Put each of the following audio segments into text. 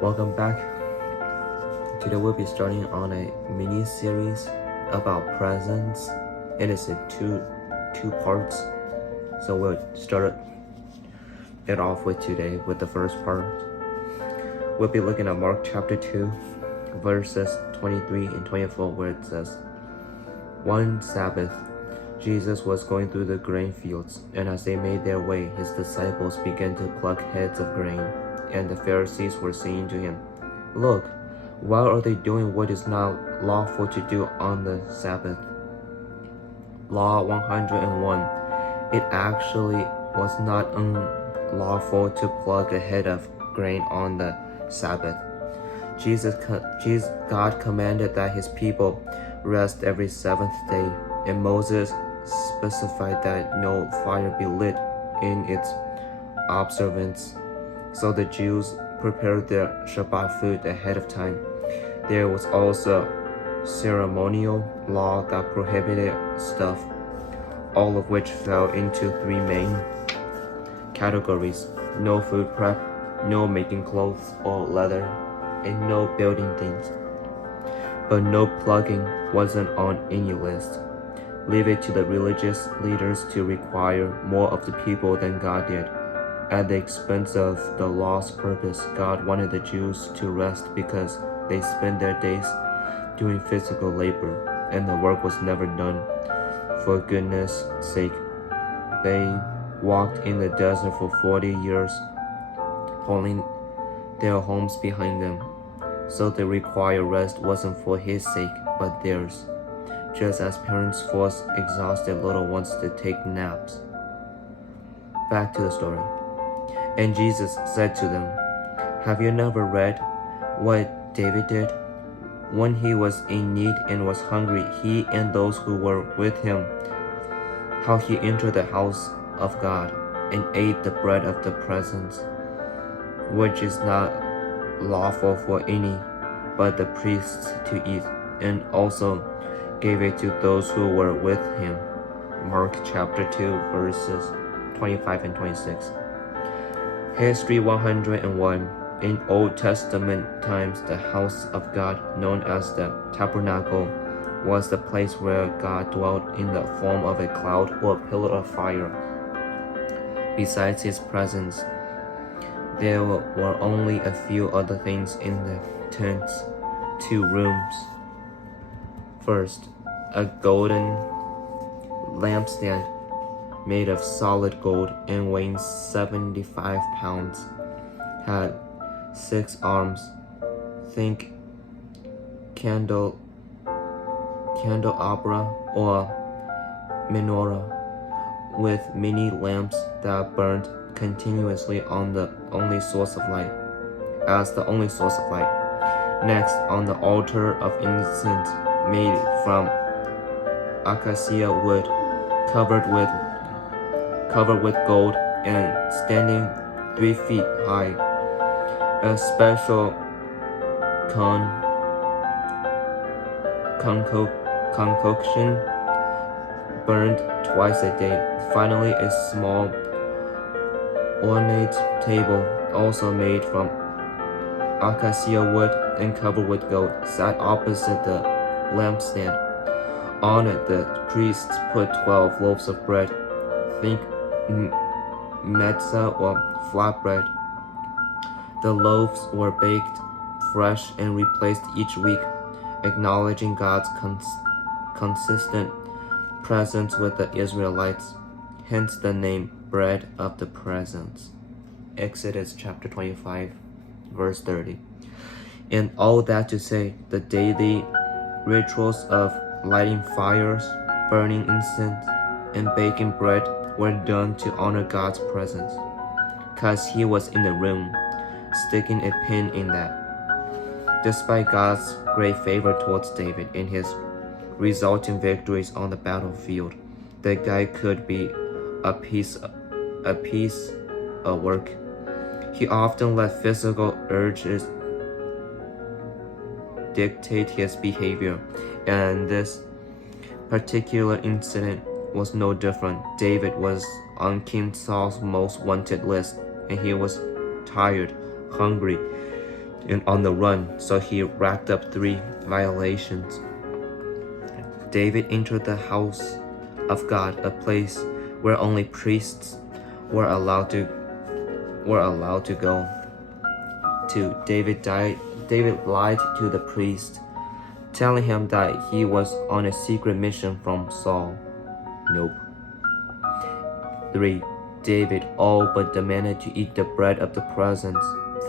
Welcome back. Today we'll be starting on a mini series about presents. It is in two parts. So we'll start it off with today with the first part. We'll be looking at Mark chapter 2, verses 23 and 24, where it says, One Sabbath, Jesus was going through the grain fields, and as they made their way, his disciples began to pluck heads of grain. And the Pharisees were saying to him, Look, why are they doing what is not lawful to do on the Sabbath? Law 101. It actually was not unlawful to pluck a head of grain on the Sabbath. God commanded that his people rest every seventh day, and Moses specified that no fire be lit in its observance. So the Jews prepared their Shabbat food ahead of time. There was also ceremonial law that prohibited stuff, all of which fell into three main categories: no food prep, no making clothes or leather, and no building things. But no plugging wasn't on any list. Leave it to the religious leaders to require more of the people than God did. At the expense of the law's purpose, God wanted the Jews to rest because they spent their days doing physical labor, and the work was never done for goodness' sake. They walked in the desert for 40 years, pulling their homes behind them. So the required rest wasn't for his sake, but theirs, just as parents force exhausted little ones to take naps. Back to the story. And Jesus said to them, Have you never read what David did? When he was in need and was hungry, he and those who were with him, how he entered the house of God and ate the bread of the presence, which is not lawful for any but the priests to eat, and also gave it to those who were with him. Mark chapter 2, verses 25 and 26. History 101. In Old Testament times, the house of God, known as the tabernacle, was the place where God dwelt in the form of a cloud or pillar of fire. Besides his presence, there were only a few other things in the tent's 2 rooms. First, a golden lampstand made of solid gold and weighing 75 pounds, had 6 arms. Think candelabra or menorah, with many lamps that burned continuously on the only source of light, as the only source of light. Next, on the altar of incense made from acacia wood, covered with gold and standing 3 feet high, a special concoction burned twice a day. Finally, a small ornate table, also made from acacia wood and covered with gold, sat opposite the lampstand. On it, the priests put 12 loaves of bread. Think matzah or flatbread. The loaves were baked fresh and replaced each week, acknowledging God's consistent presence with the Israelites, hence the name Bread of the Presence. Exodus chapter 25, verse 30. And all that to say, the daily rituals of lighting fires, burning incense, and baking bread were done to honor God's presence, because he was in the room, sticking a pin in that. Despite God's great favor towards David and his resulting victories on the battlefield, the guy could be a piece of work. He often let physical urges dictate his behavior, and this particular incident was no different. David was on King Saul's most wanted list, and he was tired, hungry, and on the run, so he racked up 3 violations. David entered the house of God, a place where only priests were allowed to go. 2. David lied to the priest, telling him that he was on a secret mission from Saul. Nope. 3. David all but demanded to eat the bread of the presence,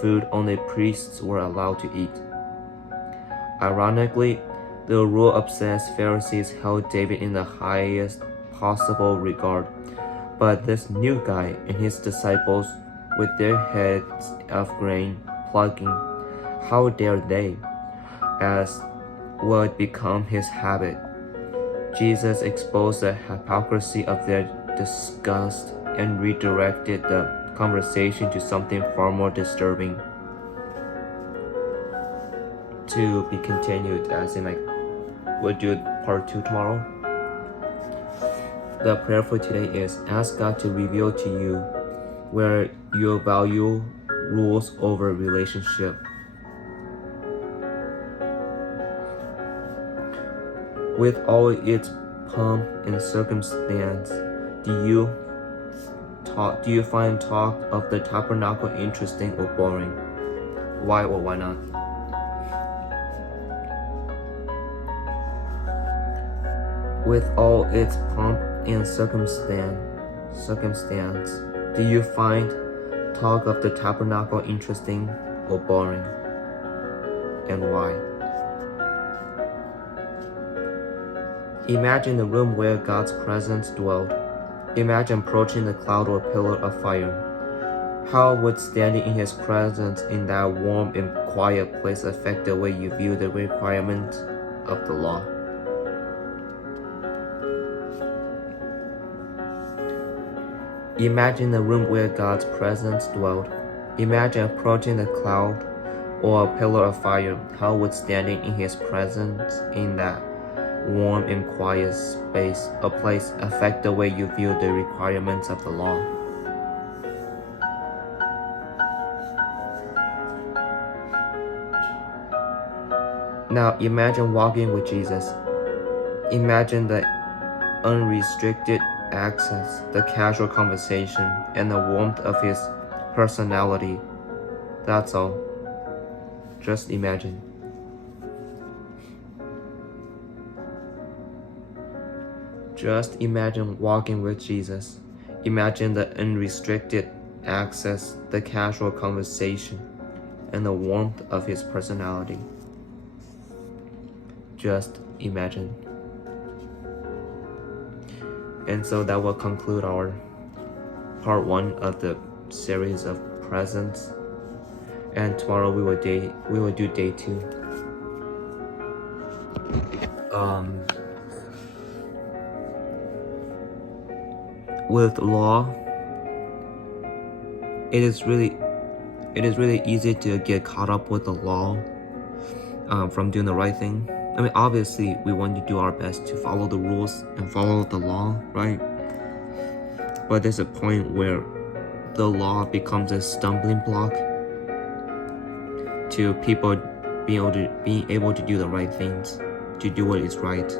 food only priests were allowed to eat. Ironically, the rule-obsessed Pharisees held David in the highest possible regard, but this new guy and his disciples, with their heads of grain plucking, how dare they, as would become his habit. Jesus exposed the hypocrisy of their disgust and redirected the conversation to something far more disturbing. To be continued, as in we'll do part 2 tomorrow. The prayer for today is, ask God to reveal to you where your value rules over relationship. With all its pomp and circumstance, do you find talk of the tabernacle interesting or boring? Why or why not? With all its pomp and circumstance, do you find talk of the tabernacle interesting or boring? And why? Imagine the room where God's presence dwelled. Imagine approaching the cloud or pillar of fire. How would standing in His presence in that warm and quiet place affect the way you view the requirements of the law? Imagine the room where God's presence dwelled. Imagine approaching the cloud or a pillar of fire. How would standing in His presence in that warm and quiet space or place affect the way you view the requirements of the law? Now imagine walking with Jesus. Imagine the unrestricted access, the casual conversation, and the warmth of His personality. That's all. Just imagine. Just imagine walking with Jesus. Imagine the unrestricted access, the casual conversation, and the warmth of His personality. Just imagine. And so that will conclude our part 1 of the series of presence. And tomorrow we will do day 2. With law, it is really easy to get caught up with the law from doing the right thing. I mean, obviously, we want to do our best to follow the rules and follow the law, right? But there's a point where the law becomes a stumbling block to people being able to do the right things, to do what is right,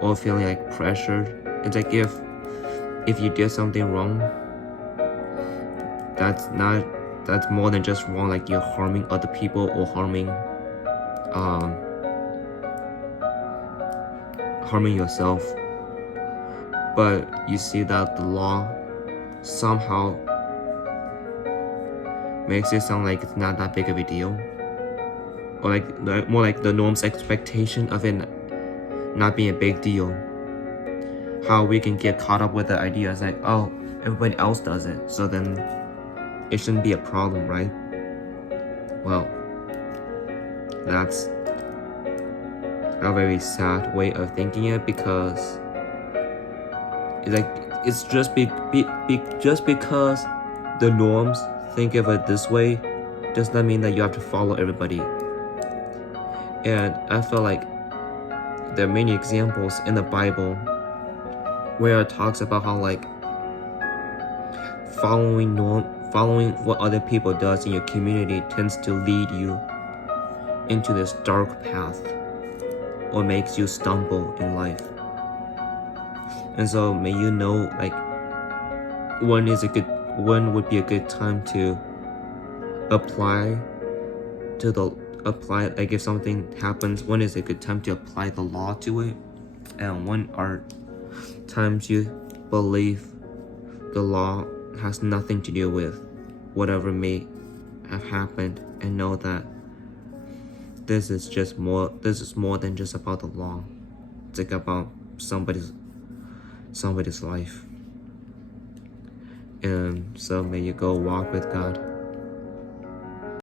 or feeling like pressured. It's like if you did something wrong, that's more than just wrong. Like you're harming other people or harming yourself. But you see that the law somehow makes it sound like it's not that big of a deal, or more like the norm's expectation of it not being a big deal. How we can get caught up with the idea is like, oh, everybody else does it, so then it shouldn't be a problem, right? Well, that's a very sad way of thinking it, because it's just because the norms think of it this way does not mean that you have to follow everybody. And I feel like there are many examples in the Bible where it talks about how like following following what other people does in your community tends to lead you into this dark path or makes you stumble in life. And so may you know like when would be a good time to apply like if something happens, when is a good time to apply the law to it, and when are times you believe the law has nothing to do with whatever may have happened, and know that this is more than just about the law. It's like about somebody's life. And so may you go walk with God.